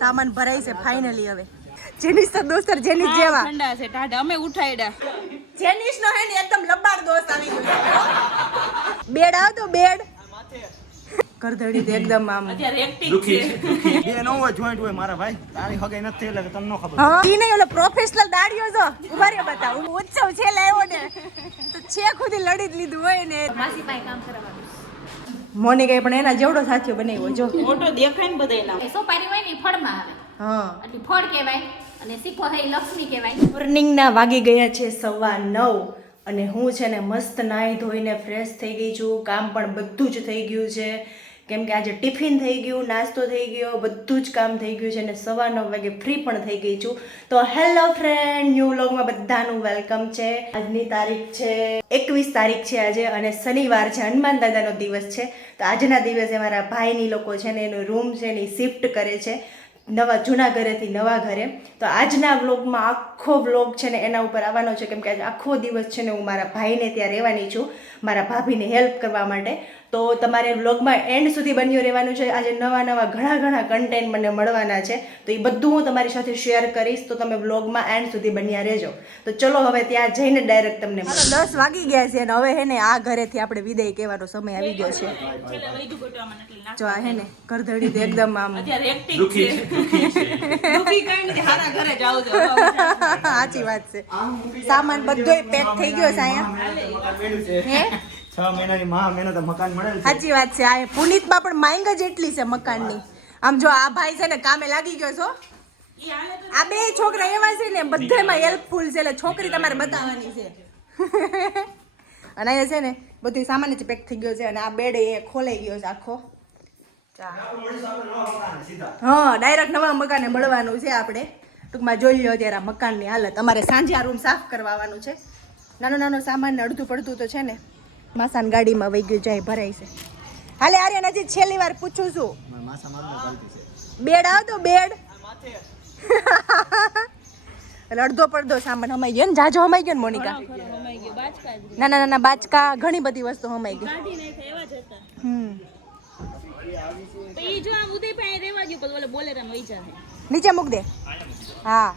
સામાન ભરાય છે ફાઇનલી હવે જેનિસ તો દોસ્તર જેનિસ જેવા ઠંડા છે ટાઢા અમે ઉઠાડ્યા જેનિસ નો હે ને એકદમ લબાડ દોસ્ત આવી ગયો બેડ આવ તો બેડ કરધડી તો એકદમ આમ અત્યારે એક્ટિંગ છે એ નો હોય જોઈન્ટ હોય મારા ભાઈ તારી હગે નથી એટલે તને નો ખબર હા ઈ નહીં ઓલો પ્રોફેશનલ દાડિયો છો ઉભા રે બતાવ ઉત્સવ છે લાવ્યો ને તો છે ખુદી લડી જ લીધું હોય ને માસી પાસે કામ કરાવવાનું મોનિકા પણ એના જેવડો સાચો બનાવ્યો જો ફોટો દેખાય ને બધાયના એ સોપારી હોય ને ઈ ફળમાં આવે હા એટલે ફળ કહેવાય અને સિક્કો છે ઈ લક્ષ્મી કહેવાય મોર્નિંગના વાગી ગયા છે 9:15 અને હું છે ને મસ્ત નાહી ધોઈને ફ્રેશ થઈ ગઈ છું કામ પણ બધું જ થઈ ગયું છે કેમ કે આજે ટિફિન થઈ ગયું નાસ્તો થઈ ગયો બધું જ કામ થઈ ગયું છે અને 9:15 વાગે ફ્રી પણ થઈ ગઈ છું તો હેલો ફ્રેન્ડ ન્યૂ વ્લોગમાં બધાનું વેલકમ છે આજની તારીખ છે 21 તારીખ છે આજે અને શનિવાર છે હનુમાન દાદાનો દિવસ છે તો આજના દિવસે મારા ભાઈની લોકો છે ને એનો રૂમ છે ને શિફ્ટ કરે છે નવા જૂના ઘરેથી નવા ઘરે તો આજના વ્લોગમાં આખો વ્લોગ છે ને એના ઉપર આવવાનો છે કેમ કે આજે આખો દિવસ છે ને હું મારા ભાઈને ત્યાં રહેવાની છું મારા ભાભીને હેલ્પ કરવા માટે તો તમારે વ્લોગમાં એન્ડ સુધી બન્યું રહેવાનું છે આજે નવા ઘણા કન્ટેન્ટ મને મળવાના છે તો એ બધું હું તમારી સાથે શેર કરીશ તો તમે વ્લોગમાં એન્ડ સુધી બન્યા રહેજો તો ચલો હવે ત્યાં જઈને ડાયરેક્ટ તમને 10 વાગી ગયા છે અને હવે હે ને આ ઘરેથી આપણે વિદાય કહેવાનો સમય આવી ગયો છે છેલ્લે વૈદુ ગોટવામાં એટલે જો આ હે ને કરધડી તો એકદમ આમ અત્યારે એક્ટિંગ છે દુખી કઈ નથી હારા ઘરે જાવ છો સાચી વાત છે સામાન બધોય પેક થઈ ગયો છે અહીંયા હે 6 મહિનાની મહેનત મકાન મળેલ છે સાચી વાત છે આ પુનિતમાં પણ માંગ જ એટલી છે મકાનની આમ જો આ ભાઈ છે ને કામે લાગી ગયો છો આ બે છોકરા એવા છે ને બધામાં હેલ્પફુલ છે એટલે છોકરી તમારે બતાવવાની છે અને અહીંયા છે ને બધું સામાન જ પેક થઈ ગયો છે અને આ બેડ એ ખોલાઈ ગયો છે આખો હા ડાયરેક્ટ નવા મકાને મળવાનું છે આપણે ટૂંકમાં જોઈ લો અત્યારે આ મકાનની હાલત અમારે સાંજે આ રૂમ સાફ કરવાનું છે નાનો સામાન અડધું પડતું તો છે ને માસાન ગાડીમાં વહી ગયું જાય ભરાય છે હાલે આર્યન હજી છેલ્લી વાર પૂછું છું બેડ આવ તો બેડ એટલે અડધો પડધો સામાન હમાઈ ગયો ને જાજો હમાઈ ગયો ને મોનિકા નાના બાચકા ઘણી બધી વસ્તુ હમાઈ ગઈ જો આમ ઉદય પાસે રેવા ગયો પછી ઓલે બોલેરામાં વઈ જાહે નીચે મૂક દે હા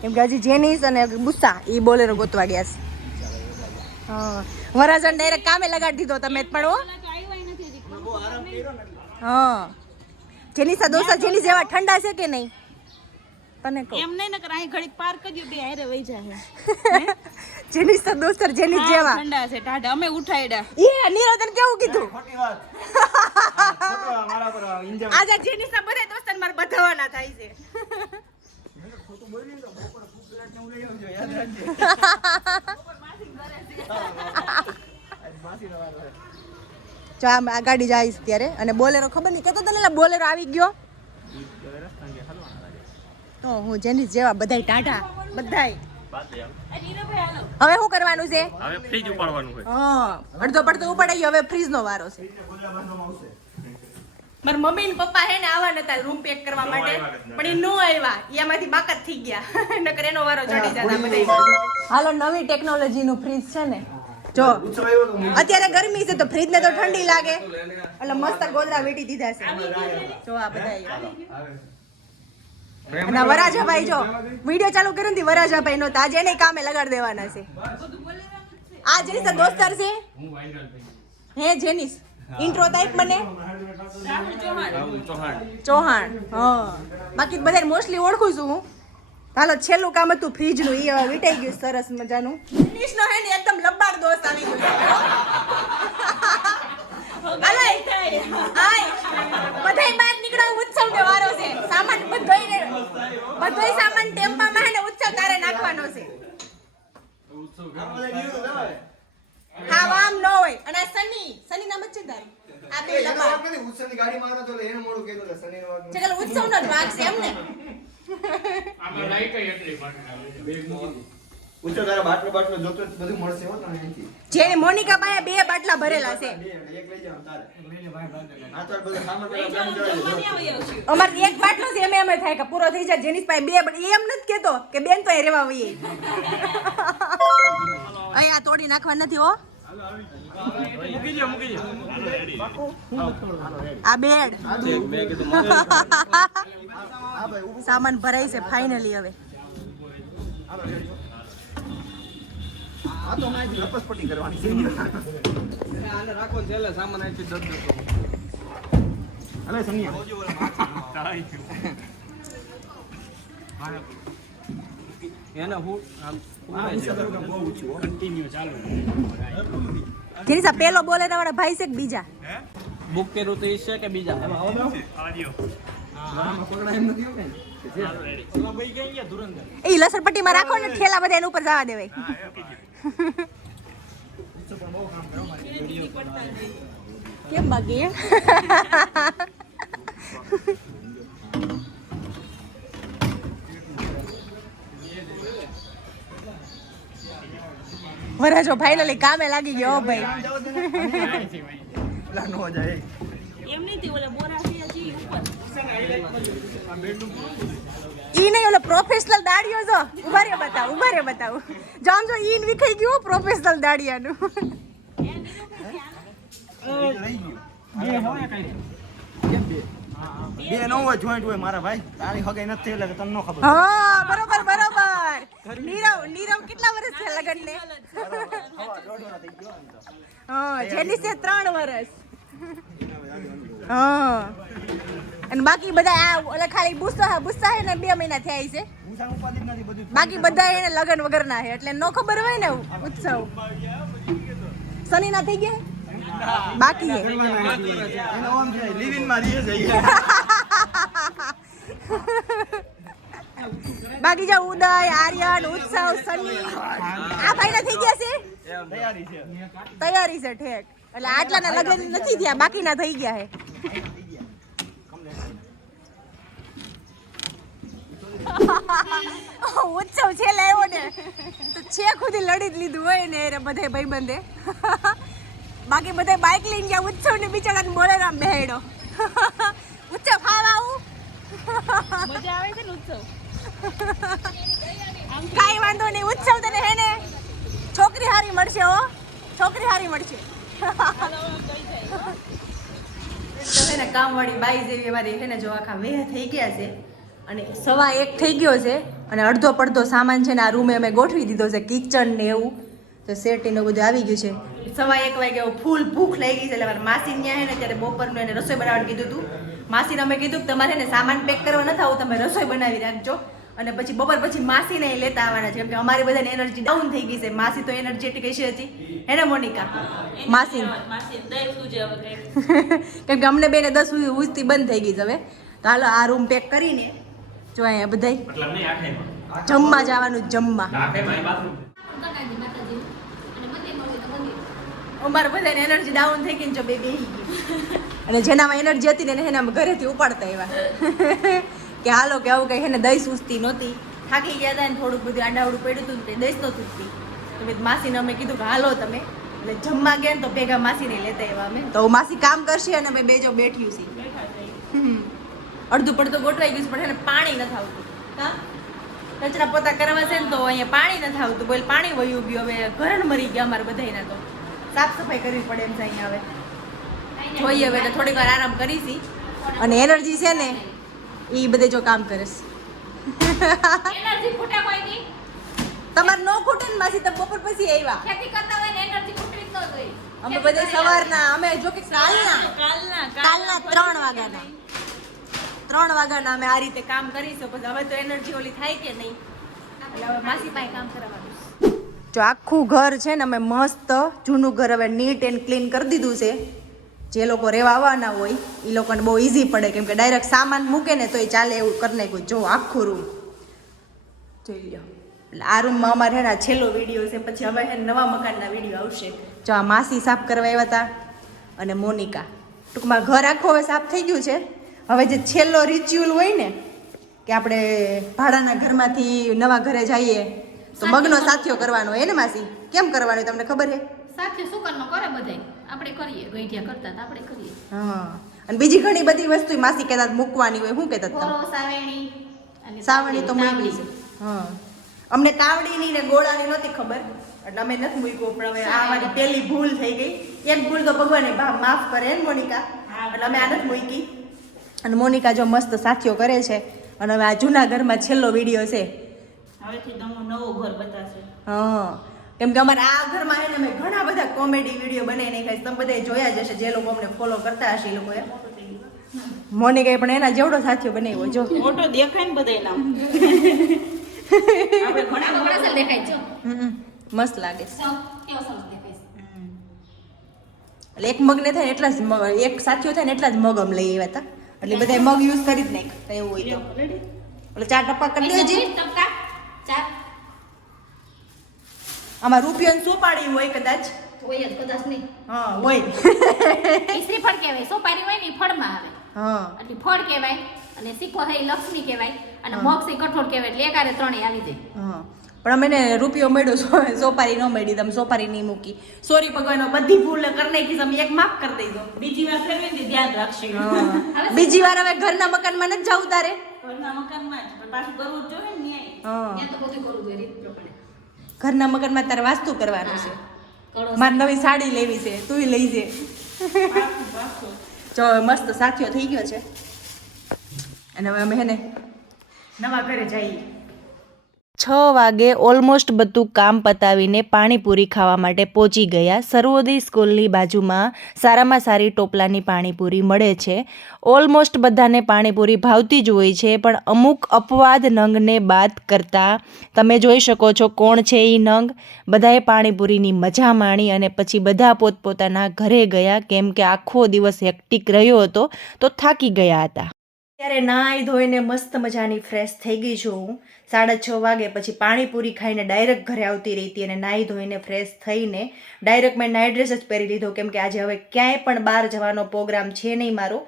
કેમ કે હજી જેનિસ અને બુસ્સા એ બોલેરો ગોતવા ગયા છે હા વરાજન ડાયરેક્ટ કામે લગાડી દીધો તમે પણ હા જેનિસા દોસ્તા જેની જેવા ઠંડા છે કે નહીં તને કહું એમ નહીં નકર અહીં ઘડીક પાર કર્યો બે હારે વઈ જાહે જેનિસા દોસ્તર જેની જેવા ઠંડા છે ટાઢા અમે ઉઠાડ્યા એ નિરોધન કેવું કીધું ખોટી વાત ખોટો મારા પર ઇન્જમ આજે જેનિસા બધા દોસ્તર માર બધાવાના થાય છે ખોટું બોલી તો બપોર ફૂફલાટ ને ઉડે આવજો યાદ રાખજે જો આ ગાડી જાય ત્યારે અને બોલેરો ખબર નહીં કેતો તને બોલેરો આવી ગયો તો હું જેની જેવા બધાય ટાઢા બધાય હવે શું કરવાનું છે હવે ફ્રીજ ઉપાડવાનું હોય હા અડધો પડતો ઉપાડાઈ ગયો હવે ફ્રીજ નો વારો છે મારા મમ્મી ને પપ્પા હે ને આવવાના હતા રૂમ પેક કરવા માટે પણ એ નો આવ્યા એમાંથી બાકાત થઈ ગયા નકર એનો વારો ચડી જતા બધા હાલો નવી ટેકનોલોજી નું ફ્રીજ છે ને જો અત્યારે ગરમી છે તો ફ્રીજ ને તો ઠંડી લાગે એટલે મસ્ત ગોદરા વેટી દીધા છે જો આ બધા અને વરાજાભાઈ જો વિડિયો ચાલુ કર્યો ને વરાજાભાઈ નો આજે એને કામે લગાડ દેવાના છે આ જેનિસ દોસ્તાર છે હે જેનિસ ઇન્ટ્રો ટાઈપ મને ચૌહાણ હા બાકી બધા મોસ્ટલી ઓળખું છું હું હાલો છેલ્લું કામ હતું ફ્રીજ નું એ વીટાઈ ગયું સરસ મજાનું જેનિસ નો હે ને એકદમ લબાડ દોસ્ત આવી ગયો હાલો આય બધાય બહાર નીકળો ઉત્સવ ને વારો છે સામાન બધોય સામાન ટેમ્પામાં હે ને ઉત્સવ તારે નાખવાનો છે હા વામ નો હોય અને આ સની નામ છે તારું આ બે લબા ઉત્સવની ગાડી માં તો એને મોડું કીધું સની નો વાત ચલો ઉત્સવનો જ ભાગ છે એમ ને આમાં લાઈટ એટલી ઉત્સવ તારા બાટલો જોતો બધું મળશે હો તને અહીંથી જે મોનિકા પાસે બે બાટલા ભરેલા છે એક લઈ જાવ તારે આ તો બધું સામાન અમાર એક બાટલો છે એમ થાય કે પૂરો થઈ જાય જેનિસ પાસે બે એમ નથી કેતો કે બેન તો એ રેવા વઈએ અહીંયા તોડી નાખવા નથી હો મૂકી દો આ બેડ સામાન ભરાય છે ફાઇનલી હવે. આ તો મારી લપસપટ્ટી કરવાની છે. આને રાખો ને છેલ્લે સામાન અહીંથી દસ દસ. અલે સનિયા એને હું બહુ ઊંચું કન્ટિન્યુ ચાલુ કિરીસા પેલો બોલેરા વાળા ભાઈ છે કે બીજા? બુક કર્યું તો એ છે કે બીજા આજો પકડા એમ નથી હોતું એ લસણપટ્ટીમાં રાખો ને ઠેલા બધા એના ઉપર જવા દેવાય. કેમ બાકી વરાજો ફાઇનલી કામે લાગી ગયો હો ભાઈ. લા નો જાય એમ નહીં તે ઓલા બોરા છે હજી ઉપર ઈ નહીં ઓલો પ્રોફેશનલ દાડિયો જો ઉભા રે બતાવું જો આમ જો ઈન વિખાઈ ગયું પ્રોફેશનલ દાડિયાનું. બે નો હોય જોઈન્ટ હોય મારા ભાઈ તારી હગાઈ નથી એટલે તમને ન ખબર હા બરોબર નીરવ કેટલા વર્ષ છે લગન ને? હા જેની છે 3 વર્ષ. હા અને બાકી બધા આ ઓલા ખાલી બુસ્સા હે ને 2 મહિના થયા છે. ભૂસા ઉપાધિ નથી બધું બાકી બધા એને લગન વગરના છે એટલે નો ખબર હોય ને ઉત્સવ. સની ના થઈ ગયા બાકી હે. એનો આમ છે લિવ ઇન માં રહે છે બાકી જો ઉદય આર્યન ઉત્સવ સની આ ભાઈના થઈ ગયા છે તૈયારી છે ઠેક એટલે આટલાના લગ્ન નથી થયા બાકીના થઈ ગયા છે. ઉત્સવ છેલ્લે આવ્યો ને તો છેક સુધી લડી જ લીધું હોય ને એ બધે ભાઈબંધે. બાકી બધા બાઇક લઈને ગયા ઉત્સવ ને બિચારાને બોલે આમ બેહેડો ઉત્સવ ખાવા આવું મજા આવે છે ને ઉત્સવ કાઈ વાંધો નહીં ઉત્સવ તને હે ને છોકરી હારી મળશે હો છોકરી હારી મળશે. તો હે ને કામવાળી બાઈ જેવી અમારી હે ને જો આખા વેહ થઈ ગયા છે અને 1:15 થઈ ગયો છે અને અડધો પડધો સામાન છે ને આ રૂમે અમે ગોઠવી દીધો છે કિચન ને એવું તો સેટીને બધું આવી ગયું છે. 1:15 વાગે ફૂલ ભૂખ લાગી છે એટલે મારા માસી ત્યાં હે ને ત્યારે બપોરનું એને રસોઈ બનાવવાનું કીધું હતું. માસીને અમે કીધું કે તમારે ને સામાન પેક કરવા નથી આવું તમે રસોઈ બનાવી રાખજો અને પછી બપોર પછી માસીને લેતા આવવાના છે કેમ કે અમારી બધાની એનર્જી ડાઉન થઈ ગઈ છે. માસી તો એનર્જેટિક હશે હતી હે ને મોનિકા? માસી કેમ કે અમને બેને 10 ઉજતી બંધ થઈ ગઈ છે હવે. તો હાલો આ રૂમ પેક કરીને જો અહીંયા બધાય મતલબ નહીં આખેમાં જમવા જવાનું જમવા. આખેમાં બાથરૂમ ગંગાજી માતાજી અને મંદિરમાં હોય તો મંદિર. અમારે બધાને એનર્જી ડાઉન થઈ ગઈ ને જો બે બેહી ગઈ અને જેનામાં એનર્જી હતી ને એને અમે ઘરેથી ઉપાડતા એવા કે હાલો કે આવું કઈ એને દહીં સૂઝતી નહોતી થાકી ગયા હતા ને થોડુંક બધું આડાવડું પડ્યું હતું ને દહીં તો સૂઝતી તો પછી માસીને અમે કીધું કે હાલો તમે એટલે જમવા ગયા ને તો ભેગા માસીને લેતા એવા અમે તો માસી કામ કરશે અને અમે બે જો બેઠ્યું છીએ. અડધું પડતું ગોઠવાઈ ગયું છે પણ એને પાણી નથી આવતું. હા કચરા પોતા કરવા છે ને તો અહીંયા પાણી નથી આવતું બોલ પાણી વયું ગયું હવે ઘરણ મરી ગયા અમારે બધાના તો સાફ સફાઈ કરવી પડે એમ છે અહીંયા હવે જોઈએ હવે એટલે થોડીક વાર આરામ કરીશી અને એનર્જી છે ને એ બધે જો કામ કરે છે. એનર્જી ખૂટે કોઈની તમારે નો ખૂટે ને માસી તમે બપોર પછી આવ્યા ખેતી કરતા હોય ને એનર્જી ખૂટવી જ ન જોઈએ. અમે બધા સવારના અમે જો કે કાલના 3 વાગ્યાના 3 વાગ્યાના અમે આ રીતે કામ કરીશું પછી હવે તો એનર્જી ઓલી થાય કે નહીં એટલે હવે માસી પાસે કામ કરાવવાનું. જો આખું ઘર છે ને અમે મસ્ત જૂનું ઘર હવે નીટ એન્ડ ક્લીન કરી દીધું છે. જે લોકો રહેવા આવવાના હોય એ લોકોને બહુ ઇઝી પડે કેમ કે ડાયરેક્ટ સામાન મૂકે ને તો એ ચાલે એવું કરી નાખ્યું. જો આખું રૂમ જોઈ લો એટલે આ રૂમમાં અમારે એના છેલ્લો વિડીયો છે પછી હવે નવા મકાનના વિડીયો આવશે. જો આ માસી સાફ કરવા આવ્યા હતા અને મોનિકા ટૂંકમાં ઘર આખું હવે સાફ થઈ ગયું છે. હવે જે છેલ્લો રિચ્યુઅલ હોય ને કે આપણે ભાડાના ઘરમાંથી નવા ઘરે જઈએ તો મગનો સાથિયો કરવાનો હોય ને માસી? કેમ કરવાનો તમને ખબર છે? સાથે સુકરનો કરે બધાય આપણે કરીએ ગઈઠિયા કરતા તો આપણે કરીએ. હા અને બીજી ઘણી બધી વસ્તુ માસી કહેતા મૂકવાની હોય. શું કહેતા હતા? ફોરો સાવેણી અને સાવણી તો મૂકવી છે. હા અમને તાવડીની ને ગોળાની નહોતી ખબર એટલે અમે નથી મૂક્યું પણ હવે આ મારી પહેલી ભૂલ થઈ ગઈ. એક ભૂલ તો ભગવાને માફ કરે ને મોનિકા, એટલે અમે આ નથી મૂકી. અને મોનિકા જો મસ્ત સાથીઓ કરે છે અને હવે આ જૂના ઘરમાં છેલ્લો વિડીયો છે. હવેથી નવો ઘર બતાવશે. હા, કેમ કે અમારે આ ઘરમાં છે ને અમે ઘણા બધા કોમેડી વિડીયો બનાવી નાખ્યા છે. તમે બધા જોયા જ હશે, જે લોકો અમને ફોલો કરતા હશે એ લોકોએ. મોનિકાએ પણ એના જેવડો સાથીઓ બનાવ્યો જો. ફોટો દેખાય ને બધાય નામ. આપણે ઘણા ઘણા સરસ દેખાય છે. મસ્ત લાગે છે. કેવો સરસ દેખાય છે. એટલે એક મગ ને થાય ને એટલા જ મગ, એક સાથીઓ થાય ને એટલા જ મગ અમે લઈ આવ્યા હતા. એટલે બધા મગ યુઝ કરી જ નાખ્યા એવું હોય તો. એટલે 4 ટપકા કરી દેજી. ટપકા 4 આમાં રૂપિયાની સોપાડી હોય કદાચ. હોય જ કદાચ નહીં. હા હોય. ઈ શ્રીફળ કહેવાય. સોપારી હોય ને ઈ ફળમાં આવે. હા એટલે ફળ કહેવાય અને સિક્કો છે ઈ લક્ષ્મી કહેવાય અને મગ છે કઠોળ કહેવાય એટલે એકારે ત્રણેય આવી જાય. હા પણ અમે એને રૂપિયો મળ્યો, સોપારી ન મળી. તમે સોપારી નહીં મૂકી. સોરી ભગવાન, બધી ભૂલ કરી નાખી. તમે એક માફ કરી દેજો. બીજી વાર ફેરવી ને ધ્યાન રાખશે. બીજી વાર હવે ઘરના મકાનમાં નથી જવું તારે. ઘરના મકાનમાં જ પણ પાછું કરવું જ જોઈએ ને ન્યાય. હા, ત્યાં તો બધું કરવું જોઈએ રીત પ્રમાણે. ઘરના મકાનમાં તારે વાસ્તુ કરવાનું છે. કરો મારે નવી સાડી લેવી છે, તુંય લઈ જે. પાછું પાછું. જો મસ્ત સાથીઓ થઈ ગયો છે અને હવે અમે હે ને નવા ઘરે જઈએ. 6 વાગે ઓલમોસ્ટ બધું કામ પતાવીને પાણીપુરી ખાવા માટે પહોંચી ગયા. સર્વોદય સ્કૂલની બાજુમાં સારામાં સારી ટોપલાની પાણીપુરી મળે છે. ઓલમોસ્ટ બધાને પાણીપુરી ભાવતી જ હોય છે, પણ અમુક અપવાદ નંગને બાદ કરતાં તમે જોઈ શકો છો કોણ છે એ નંગ. બધાએ પાણીપુરીની મજા માણી અને પછી બધા પોતપોતાના ઘરે ગયા, કેમ કે આખો દિવસ હેક્ટિક રહ્યો હતો તો થાકી ગયા હતા. ત્યારે નાહી ધોઈને મસ્ત મજાની ફ્રેશ થઈ ગઈ છું હું. 6:30 વાગે પછી પાણીપુરી ખાઈને ડાયરેક્ટ ઘરે આવતી રહી હતી અને નાહી ધોઈને ફ્રેશ થઈને ડાયરેક્ટ મેં નાઇટ ડ્રેસ જ પહેરી લીધો, કેમ કે આજે હવે ક્યાંય પણ બહાર જવાનો પ્રોગ્રામ છે નહીં મારો.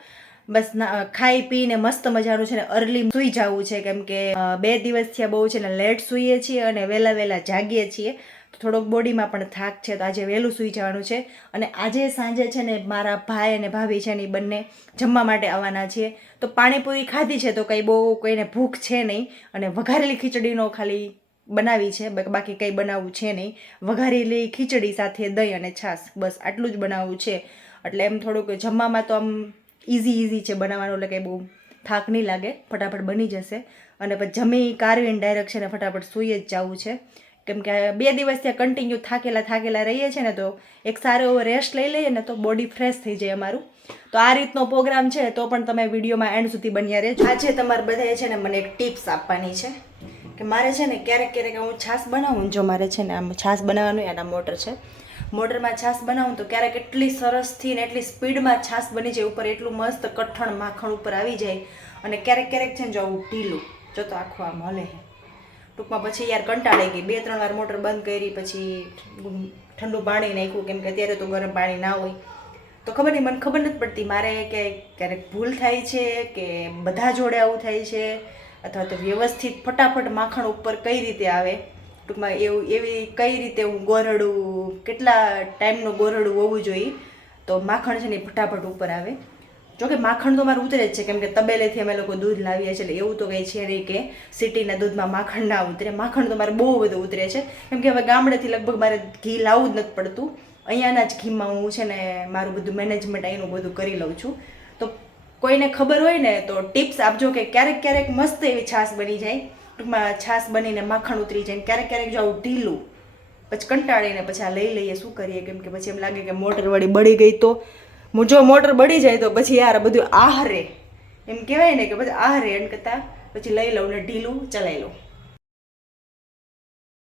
બસ ખાઈ પીને મસ્ત મજાનું છે ને અર્લી સૂઈ જવું છે, કેમ કે 2 દિવસ થયા બહુ છે ને લેટ સૂઈએ છીએ અને વહેલા જાગીએ છીએ. થોડોક બોડીમાં પણ થાક છે તો આજે વહેલું સૂઈ જવાનું છે. અને આજે સાંજે છે ને મારા ભાઈ અને ભાભી છે ને એ બંને જમવા માટે આવવાના છીએ. તો પાણીપુરી ખાધી છે તો કંઈ બહુ કોઈને ભૂખ છે નહીં અને વઘારેલી ખીચડીનો ખાલી બનાવી છે, બાકી કંઈ બનાવવું છે નહીં. વઘારેલી ખીચડી સાથે દહીં અને છાશ, બસ આટલું જ બનાવવું છે. એટલે એમ થોડુંક જમવામાં તો આમ ઇઝી છે બનાવવાનું, એટલે કંઈ બહુ થાક નહીં લાગે, ફટાફટ બની જશે. અને પછી જમી કારવીને ડાયરેક્ટ છે ને ફટાફટ સૂઈ જ જવું છે, કેમ કે 2 દિવસ ત્યાં કન્ટિન્યુ થાકેલા રહીએ છીએ ને તો એક સારો એવો રેસ્ટ લઈ લઈએ ને તો બોડી ફ્રેશ થઈ જાય અમારું. તો આ રીતનો પ્રોગ્રામ છે, તો પણ તમે વિડીયોમાં એન્ડ સુધી બન્યા રહેજો. આજે તમારે બધાએ છે ને મને એક ટિપ્સ આપવાની છે કે મારે છે ને ક્યારેક હું છાશ બનાવું, જો મારે છે ને આમ છાશ બનાવવાનું, આના મોટર છે, મોટરમાં છાશ બનાવું તો ક્યારેક એટલી સરસથી ને એટલી સ્પીડમાં છાશ બની જાય, ઉપર એટલું મસ્ત કઠણ માખણ ઉપર આવી જાય. અને ક્યારેક છે ને જો આવું ઢીલું, જો તો આખું આમ હલે. ટૂંકમાં પછી યાર કંટાળી ગઈ, 2-3 વાર મોટર બંધ કરી, પછી ઠંડુ પાણી નાખ્યું, કેમ કે અત્યારે તો ગરમ પાણી ના હોય. તો ખબર નહીં, મને ખબર નથી પડતી મારે કે ક્યારેક ભૂલ થાય છે કે બધા જોડે આવું થાય છે, અથવા તો વ્યવસ્થિત ફટાફટ માખણ ઉપર કઈ રીતે આવે. ટૂંકમાં એવી કઈ રીતે હું ગોરડું, કેટલા ટાઈમનું ગોરડું હોવું જોઈએ તો માખણ છે ને ફટાફટ ઉપર આવે. જોકે માખણ તો મારે ઉતરે જ છે, કેમ કે તબેલેથી અમે લોકો દૂધ લાવીએ છીએ, એટલે એવું તો કંઈ છે નહીં કે સિટીના દૂધમાં માખણ ના ઉતરે. માખણ તો મારે બહુ બધું ઉતરે છે, કેમ કે હવે ગામડેથી લગભગ મારે ઘી લાવવું જ નથી પડતું. અહીંયાના જ ઘીમાં હું છે ને મારું બધું મેનેજમેન્ટ અહીંનું બધું કરી લઉં છું. તો કોઈને ખબર હોય ને તો ટિપ્સ આપજો કે ક્યારેક મસ્ત એવી છાશ બની જાય, ટૂંકમાં છાશ બનીને માખણ ઉતરી જાય. ક્યારેક જો આવું ઢીલું, પછી કંટાળીને પછી આ લઈ લઈએ, શું કરીએ, કેમ કે પછી એમ લાગે કે મોટર વળી બળી ગઈ. તો જો મોટર બળી જાય તો પછી યાર બધું આહરે, એમ કહેવાય ને કે પછી આહરે, એમ કરતાં પછી લઈ લઉં ને ઢીલું ચલાવી લઉં.